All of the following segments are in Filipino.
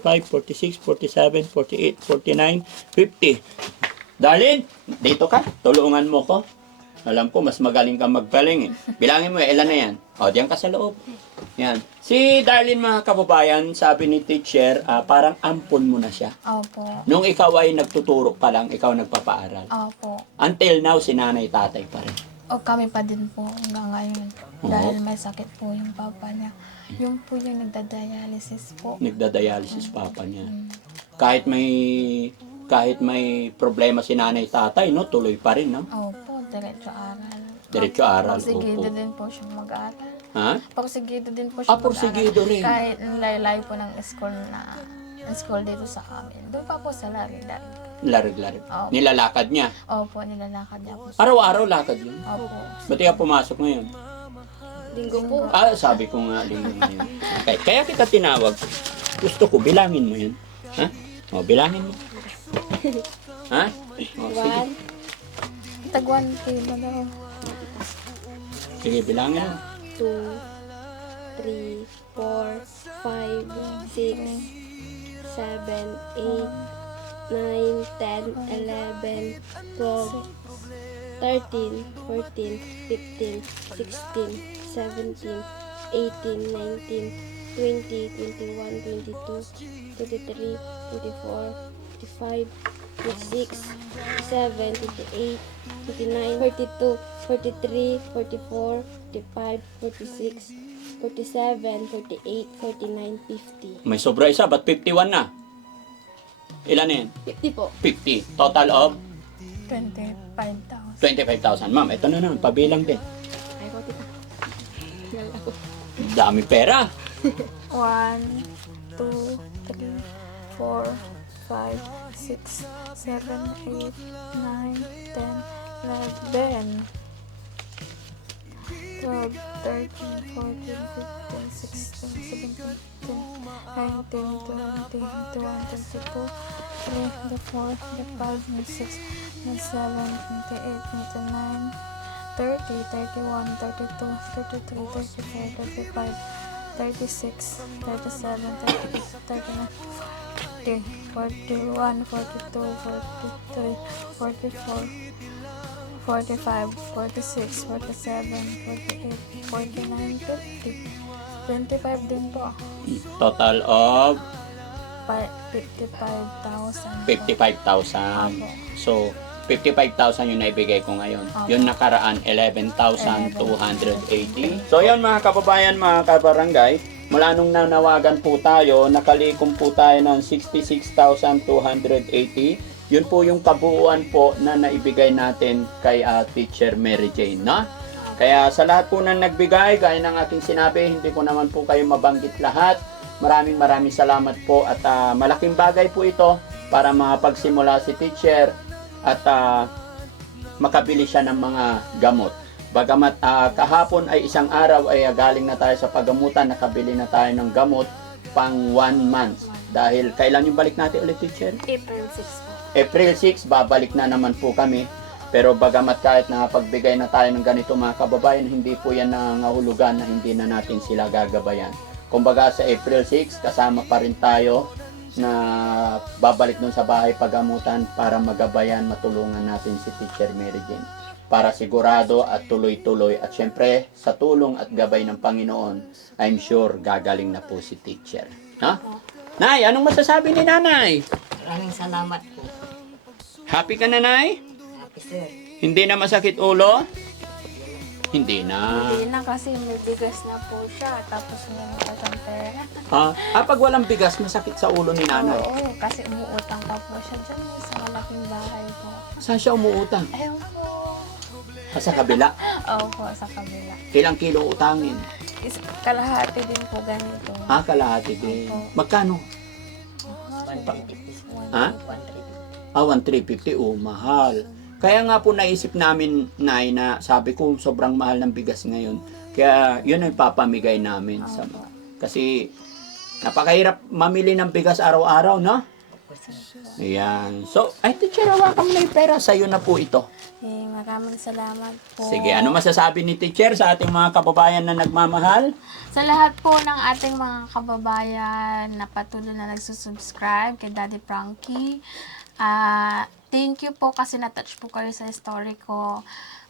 45, 46, 47, 48, 49, 50. Darlene, dito ka. Tulungan mo ko. Alam ko, mas magaling ka magpaling eh. Bilangin mo, ilan na yan? O, diyan ka sa loob. Yan. Si Darlene, mga kababayan, sabi ni teacher, parang ampon mo na siya. Opo. Nung ikaw ay nagtuturo pa lang, ikaw nagpapaaral. Opo. Until now, si nanay tatay pa rin. O kami pa din po hanggang ngayon. Oo. Dahil may sakit po yung papa niya. Yung po yung nagda-dialysis po. Nagda-dialysis papa niya. Kahit may problema si nanay tatay, no, tuloy pa rin, no? Opo, diretso aral. Diretso aral, Porsigido opo. din po siya mag-aaral. Ha? Porsigido din po siya Porsigido rin. Kahit layo po ng school dito sa amin. Doon pa po sa Laridad. Larig-larig. Opo. Nilalakad niya. Opo, nilalakad niya po. Araw-araw lakad yun. Opo. Ba't ka pumasok ngayon? Linggo po. Sabi ko nga linggo ngayon. Okay. Kaya kita tinawag. Gusto ko, bilangin mo yun. Ha? O, bilangin mo. Ha? O, sige. Tagwan kilo daw. Sige, bilangin mo. 2, 3, 4, 5, 6, 7, 8, 9, 10, 11, 12, 13, 14, 15, 16, 17, 18, 19, 20, 21, 22, 23, 24, 25, 26, 27, 28, 29, 42, 43, 44, 45, 46, 47, 48, 49, 50. May sobra isa, ba't 51 na? Ilan na yan? 50 po. 50. Total of 25,000. 25,000. Ma'am, ito na, pabilang din. Ay ko, tita. Yala ko. Dami pera. 1, 2, 3, 4, 5, 6, 7, 8, 9, 10, 11, 12, 13, 14, 15, 16, 17, 18, 19, 20, 21, 22, 23, 24, 25, 26, 27, 28, 29, 30, 31, 32, 33, 34, 35, 36, 37, 38, 39, 40, 41, 42, 43, 44, 45, 46, 47, 48, 49, 50. 25 din po. Total of 55,000. 55,000. Opo. So, 55,000 yung naibigay ko ngayon. Opo. Yung nakaraan, 11,280. So, yun mga kababayan, mga kabarangay, mula nung nanawagan po tayo, nakalikom po tayo ng 66,280. Yun po yung kabuuan po na naibigay natin kay Teacher Mary Jane, no? Kaya sa lahat po na nagbigay, gaya ng aking sinabi, hindi ko naman po kayo mabanggit lahat. Maraming salamat po at malaking bagay po ito para makapagsimula si Teacher at makabili siya ng mga gamot. Bagamat kahapon ay isang araw ay galing na tayo sa paggamutan, nakabili na tayo ng gamot pang 1 month. Dahil kailan yung balik natin ulit, Teacher? April 6 po. April 6, babalik na naman po kami. Pero bagamat kahit nakapagbigay na tayo ng ganito mga kababayan, hindi po yan nangahulugan na hindi na natin sila gagabayan. Kumbaga sa April 6, kasama pa rin tayo na babalik dun sa bahay pagamutan para magabayan, matulungan natin si Teacher Mary Jane. Para sigurado at tuloy-tuloy at syempre sa tulong at gabay ng Panginoon, I'm sure gagaling na po si Teacher. Ha? Nay, anong masasabi ni Nanay? Maraming salamat po. Happy ka na, Nay? Happy sir. Hindi na masakit ulo? Hindi na. Hindi na kasi may bigas na po siya. Tapos meron pa siyang pera. Pag walang bigas, masakit sa ulo ni Nanay. Oo, kasi umuutang pa po siya dyan sa malaking bahay po. Saan siya umuutang? Ayun po. Sa kabila. Opo, sa kabila. Ilang kilo utangin? Kalahati din po ganito. Kalahati din. Magkano? 150. Ha? 1,350. Oh, mahal. Kaya nga po naisip namin, Nay, na sabi ko, sobrang mahal ng bigas ngayon. Kaya yun ang papamigay namin. Kasi napakahirap mamili ng bigas araw-araw, no? Opo Ayan. So, ay teacher, hawakan mo na yung pera. Sa'yo na po ito. Maraming salamat po. Sige, ano masasabi ni teacher sa ating mga kababayan na nagmamahal? Sa lahat po ng ating mga kababayan na patuloy na nagsusubscribe kay Daddy Frankie, thank you po kasi na-touch po kayo sa story ko.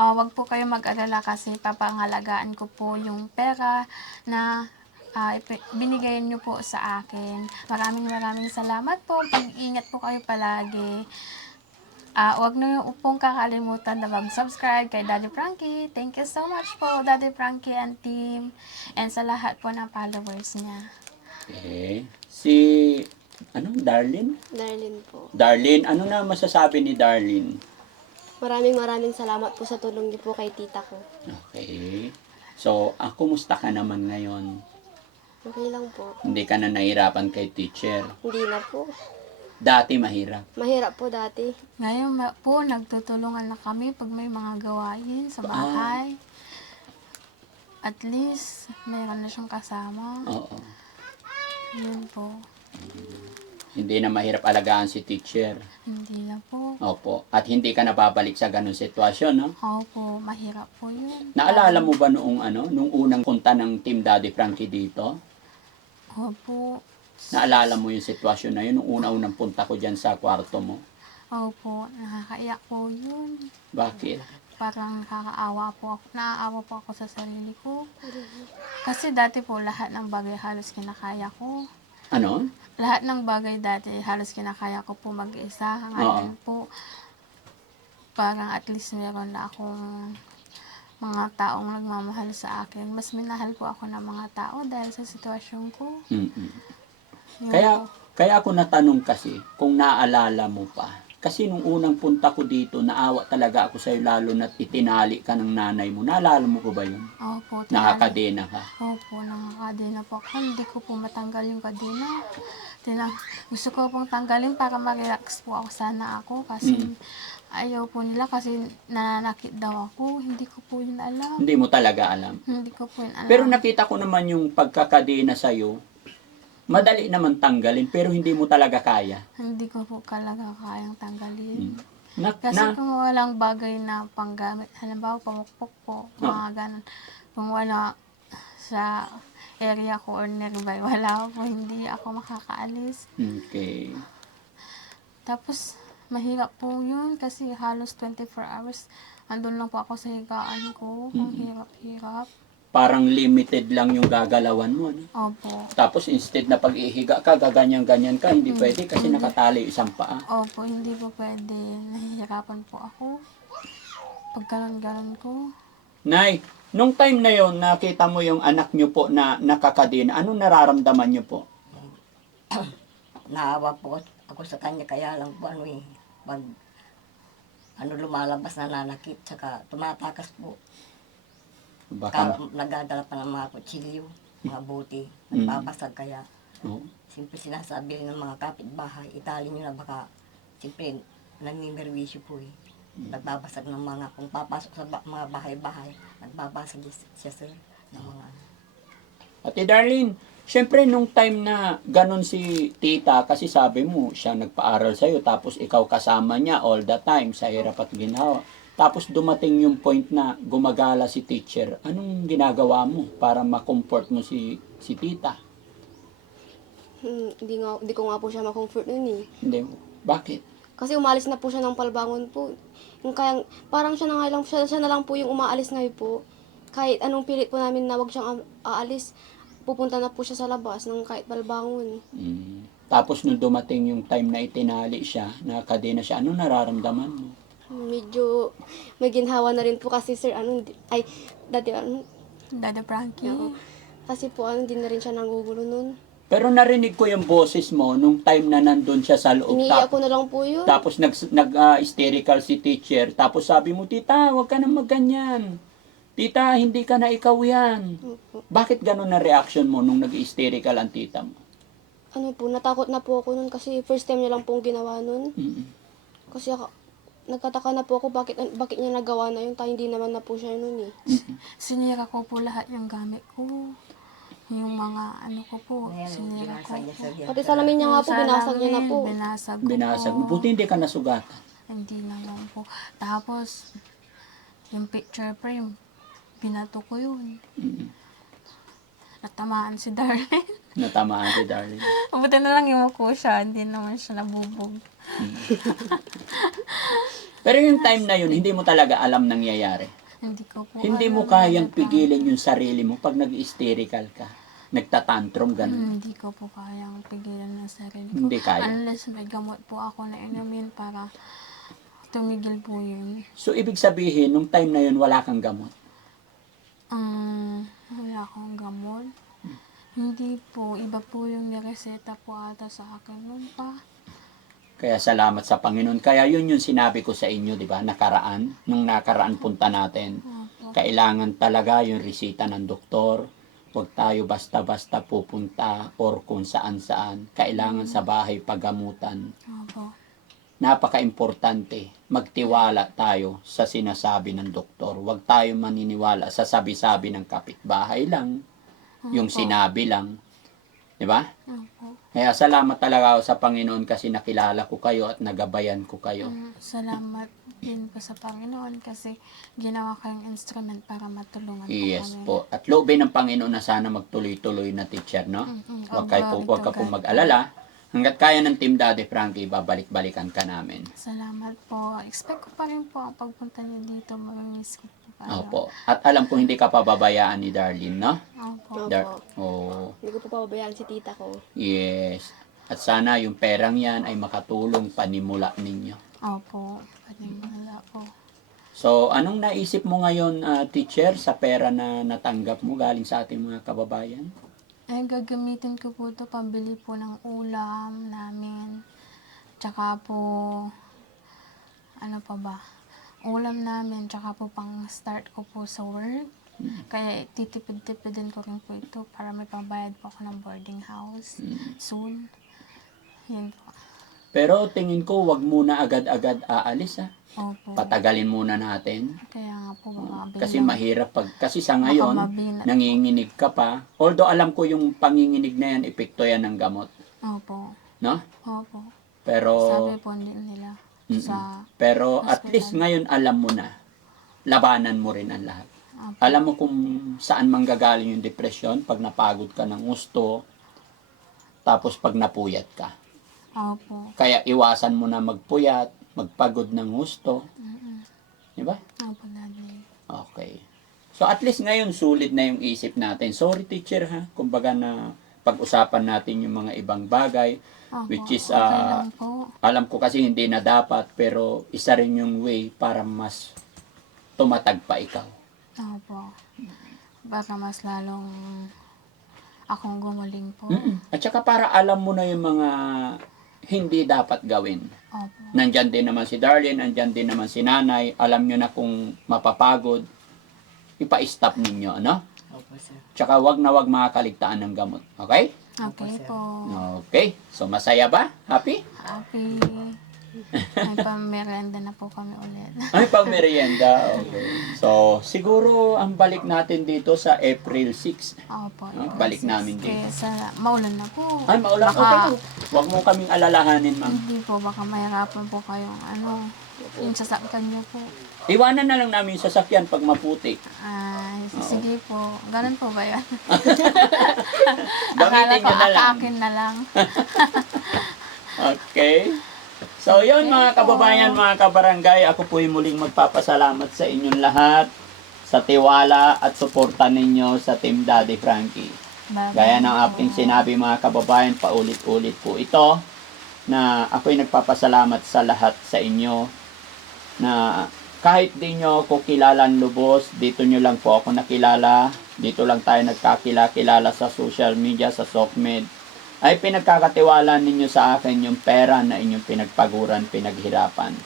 Wag po kayo mag-alala kasi papangalagaan ko po yung pera na binigay niyo po sa akin. Maraming salamat po. Pag-ingat po kayo palagi. Huwag niyo pong kakalimutan na mag-subscribe kay Daddy Frankie. Thank you so much po, Daddy Frankie and team. And sa lahat po ng followers niya. Okay. Darlene? Darlene po. Darlene, ano na masasabi ni Darlene? Maraming salamat po sa tulong niyo po kay tita ko. Okay. So, kumusta ka naman ngayon? Okay lang po. Hindi ka na nahirapan kay teacher? Hindi na po. Dati mahirap. Mahirap po dati. Ngayon po, nagtutulungan na kami pag may mga gawain sa bahay. At least, mayroon na siyang kasama. Oo. Yun po. Hindi na mahirap alagaan si teacher. Hindi na po. Opo. At hindi ka na babalik sa ganung sitwasyon, no? Opo, mahirap po yun. Naalala mo ba nung unang punta ng Team Daddy Frankie dito? Opo. Naalala mo yung sitwasyon na yun, nung unang punta ko dyan sa kwarto mo? Opo, nakakaiyak po yun. Bakit? Parang naaawa po ako sa sarili ko. Kasi dati po lahat ng bagay halos kinakaya ko. Ano? Lahat ng bagay dati halos kinakaya ko po mag-isa. Ngayon po, parang at least meron na akong mga taong nagmamahal sa akin. Mas minahal po ako ng mga tao dahil sa sitwasyon ko. Mm-mm. Yun po. Kaya ako natanong kasi kung naaalala mo pa. Kasi nung unang punta ko dito, naawa talaga ako sa'yo lalo na't itinali ka ng nanay mo. Naalala mo ko ba yun? Opo, Nakakadena ka. Opo, nakakadena po ako. Hindi ko po matanggal yung kadena. Gusto ko pong tanggalin para ma-relax po ako sana ako. Kasi ayaw po nila kasi nananakit daw ako. Hindi ko po yun alam. Hindi mo talaga alam. Hindi ko po yun alam. Pero nakita ko naman yung pagkakadena sa'yo. Madali naman tanggalin, pero hindi mo talaga kaya. Hindi ko po talaga kayang tanggalin. Na, Kasi na, kung walang bagay na panggamit, halimbawa pamukpok po, mga ganun. Kung wala sa area ko or nearby, wala po, hindi ako makakaalis. okay. Tapos, mahirap po yun kasi halos 24 hours andun lang po ako sa higaan ko. Ang hirap-hirap. Parang limited lang yung gagalawan mo. Ano? Opo. Tapos instead na pag-ihiga ka, gaganyan-ganyan ka, hindi pwede kasi nakatali isang paa. Opo, hindi po pwede. Nahihirapan po ako. Pagkalan-galan ko. Nay, nung time na yon nakita mo yung anak nyo po na nakakadena, anong nararamdaman nyo po? Naawa po ako sa kanya, kaya lang po pag lumalabas na nanakit, saka tumatakas po. Baka, Nagdadala pa ng mga kutsilyo, mga buti, nagbabasag kaya. oh, Siyempre sinasabi rin ng mga kapitbahay, itali nyo na baka, siyempre, nangingerwisyo po eh. Nagbabasag ng mga, kung papasok sa mga bahay-bahay, nagbabasag siya sir, ng mga Ate Darlene, syempre nung time na ganun si tita, kasi sabi mo, siya nagpaaral sa'yo, tapos ikaw kasama niya all the time sa hirap at ginhawa. Tapos dumating yung point na gumagala si teacher. Anong ginagawa mo para ma-comfort mo si tita? Hindi ko nga po siya ma-comfort nun eh. Hindi. Bakit? Kasi umalis na po siya ng palbangon po. Yung kayang, parang siya na nga lang, siya na lang po yung umaalis ngayon po. Kahit anong pilit po namin na wag siyang aalis, pupunta na po siya sa labas ng kahit palbangon. Tapos nung dumating yung time na itinali siya, nakadena siya, anong nararamdaman mo? Medyo may ginhawa na rin po kasi sir, dati Daddy Frankie. kasi po hindi na rin siya nangugulo nun. Pero narinig ko yung boses mo nung time na nandun siya sa loob. Iniiyak ko na lang po yun. Tapos nag-hysterical si teacher. Tapos sabi mo, tita, huwag ka nang magganyan. Tita, hindi ka na ikaw yan. Opo. Bakit ganun na reaction mo nung nag-hysterical ang tita mo? Natakot na po ako nun kasi first time niya lang pong ginawa nun. Kasi nagkataka na po ako bakit niya nagawa na yun, tayo hindi naman na po siya nun eh. Sinira ko po lahat yung gamit ko. yung mga ano ko po, Ayan, sinira ko binasa niya, po. sir. Yan, Pati sir. salamin niya nga po, Yung binasag niya na salamin, po. Binasag ko Binasag. po. Buti hindi ka nasugatan. Hindi naman po. Tapos, yung picture frame, binato ko yun. Mm. Natamaan si Darlene. Natamaan si Darlene. Mabuti na lang yung ko siya, hindi naman siya nabubog. Pero yung time na yun, hindi mo talaga alam nangyayari. Hindi ko po Hindi mo alam, kayang Daddy pigilin yung sarili mo pag nag-hysterical ka. Nagtatantrum, ganun. Hindi ko po kayang pigilan ng sarili ko. Hindi kaya. Unless may gamot po ako na inumin para tumigil po yun. So, ibig sabihin, nung time na yun, wala kang gamot. Wala akong gamot. Hindi po. Iba po yung nireseta po ata sa akin noon pa. Kaya salamat sa Panginoon. Kaya yun yung sinabi ko sa inyo, di ba? Nakaraan. Nung nakaraan punta natin. Opo. Kailangan talaga yung resita ng doktor. Huwag tayo basta-basta pupunta or kung saan-saan. Kailangan sa bahay pagamutan. Opo. Napaka-importante. Magtiwala tayo sa sinasabi ng doktor. Huwag tayo maniniwala sa sabi-sabi ng kapitbahay lang. Yung Opo. sinabi lang. Di ba? Opo. Kaya salamat talaga ako sa Panginoon kasi nakilala ko kayo at nagabayan ko kayo. Salamat din po sa Panginoon kasi ginawa kayong instrument para matulungan po Yes kami. po. At loobin ng Panginoon na sana magtuloy-tuloy na teacher, no? Huwag Glory ka to pong God. mag-alala. Hanggat kaya ng Team Daddy Frankie, babalik-balikan ka namin. Salamat po. Expect ko pa rin po ang pagpunta niyo dito. Mamimiss ko po kayo. Opo. At alam ko hindi ka pababayaan ni Darlene, no? Opo. Opo. Hindi ko po pababayaan si tita ko. Yes. At sana yung perang yan ay makatulong panimula ninyo. Opo. Panimula po. So, anong naisip mo ngayon, teacher, sa pera na natanggap mo galing sa ating mga kababayan? Ay, gagamitin ko po ito pambili po ng ulam namin. Tsaka po, ano pa ba? Ulam namin, tsaka po pang start ko po sa work. Kaya titipid-tipidin ko rin po ito para may pambayad po ako ng boarding house soon. Yun po. Pero tingin ko, wag muna agad-agad aalis, ha? Opo. Patagalin muna natin. Kaya nga po baka Kasi biglang- mahirap kasi sa ngayon, baka mabinat. nanginginig ka pa. Although alam ko yung panginginig na yan, epekto yan ng gamot. Opo. No? Opo. Pero, Sabi po nila sa pero at hospital. least ngayon alam mo na. Labanan mo rin ang lahat. Opo. Alam mo kung saan manggagaling yung depression pag napagod ka ng gusto, tapos pag napuyat ka. Opo. Kaya iwasan mo na magpuyat, magpagod ng gusto. Di ba? Opo, Daddy. Okay. So at least ngayon sulit na yung isip natin. Sorry teacher ha, kumbaga na pag-usapan natin yung mga ibang bagay, Opo. which is Okay lang po. alam ko kasi hindi na dapat, pero isa rin yung way para mas tumatag pa ikaw. Opo. Baka mas lalong akong gumaling po. At saka para alam mo na yung mga hindi dapat gawin. Opo. Nandyan din naman si Darlene, nandyan din naman si Nanay. Alam nyo na kung mapapagod, ipa-stop ninyo, ano? Opo, sir. Tsaka wag na wag makakaligtaan ng gamot. Okay? Okay sir. po. Okay. So, masaya ba? Happy? Happy. May pamerienda na po kami ulit. Ay, pang merienda. Okay. So, siguro ang balik natin dito sa April 6. Opo. Balik namin dito. Kesa maulan na po. Ay, maulan. Baka, Okay lang. Huwag mo kaming alalahanin, ma'am. Hindi po, baka mahirapan po kayong yung sasaktan niyo po. Iwanan na lang namin yung sasakyan pag maputi. Ay, sige po. Ganun po ba yan? Gamitin nyo na lang. akin na lang. Okay. So, yun mga kababayan, mga kabarangay, ako po yung muling magpapasalamat sa inyong lahat sa tiwala at suporta ninyo sa Team Daddy Frankie. Gaya ng aking sinabi mga kababayan, paulit-ulit po ito, na ako'y nagpapasalamat sa lahat sa inyo, na kahit di nyo ako kilalang lubos, dito nyo lang po ako nakilala, dito lang tayo nagkakilala sa social media, sa SOCMED, ay pinagkakatiwala ninyo sa akin yung pera na inyong pinagpaguran, pinaghirapan.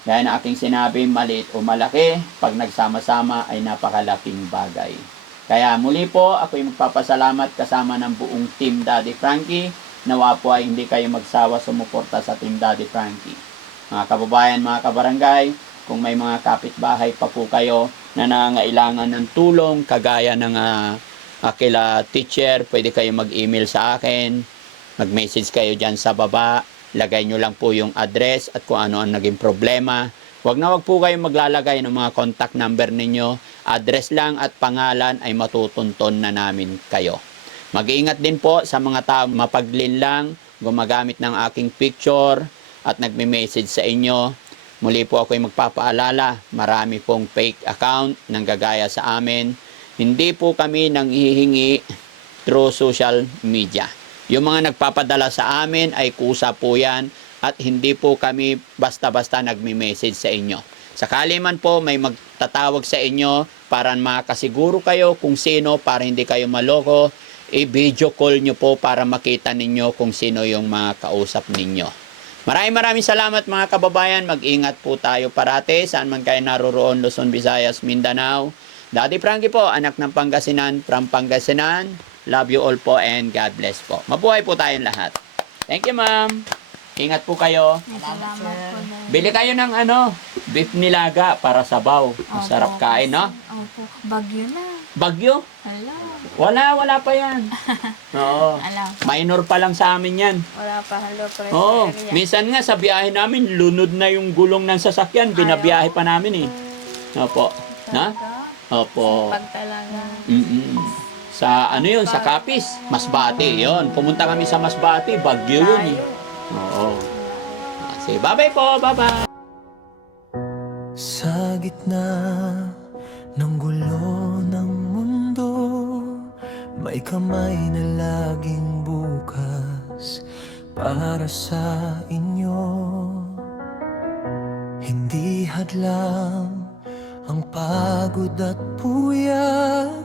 Gaya na aking sinabi, maliit o malaki, pag nagsama-sama ay napakalaking bagay. Kaya muli po, ako'y magpapasalamat kasama ng buong Team Daddy Frankie. Nawa po ay hindi kayo magsawa sumuporta sa Team Daddy Frankie. Mga kababayan, mga kabarangay, kung may mga kapitbahay pa po kayo na nangangailangan ng tulong, kagaya ng kila teacher, pwede kayo mag-email sa akin. Mag-message kayo dyan sa baba. Lagay nyo lang po yung address at kung ano ang naging problema. Huwag po kayo maglalagay ng mga contact number ninyo. Address lang at pangalan ay matutunton na namin kayo. Mag-iingat din po sa mga tao mapaglinlang, gumagamit ng aking picture at nagme-message sa inyo. Muli po ako'y magpapaalala, marami pong fake account nang gagaya sa amin. Hindi po kami nanghihingi through social media. Yung mga nagpapadala sa amin ay kusa po yan at hindi po kami basta-basta nagme-message sa inyo. Sakali man po may magtatawag sa inyo para makasiguro kayo kung sino para hindi kayo maloko, i-video call nyo po para makita ninyo kung sino yung mga kausap ninyo. Maraming salamat mga kababayan. Mag-ingat po tayo parate saan man kayo naroroon, Luzon, Visayas, Mindanao. Daddy Frankie po, anak ng Pangasinan, from Pangasinan. Love you all po and God bless po. Mabuhay po tayong lahat. Thank you, ma'am. Ingat po kayo. Salamat po din. Bili kayo ng beef nilaga para sabaw. Masarap kain, no? Opo, bagyo na. Bagyo? Hello. Wala pa yan. Oo. Alam. Minor pa lang sa amin yan. Wala pa, hello po. Oo. Minsan nga sa biyahe namin, lunod na yung gulong ng sasakyan. Binabiyahe pa namin eh. Opo. Na? Opo. Pag talaga. Sa ano yun? Sa Capiz. Masbate. Yun. Pumunta kami sa Masbate. Bagyo yun eh. Oo. Sige, bye-bye po. Bye-bye. Sa gitna ng gulo ng mundo, may kamay na laging bukas para sa inyo. Hindi hadlang ang pagod at puyat,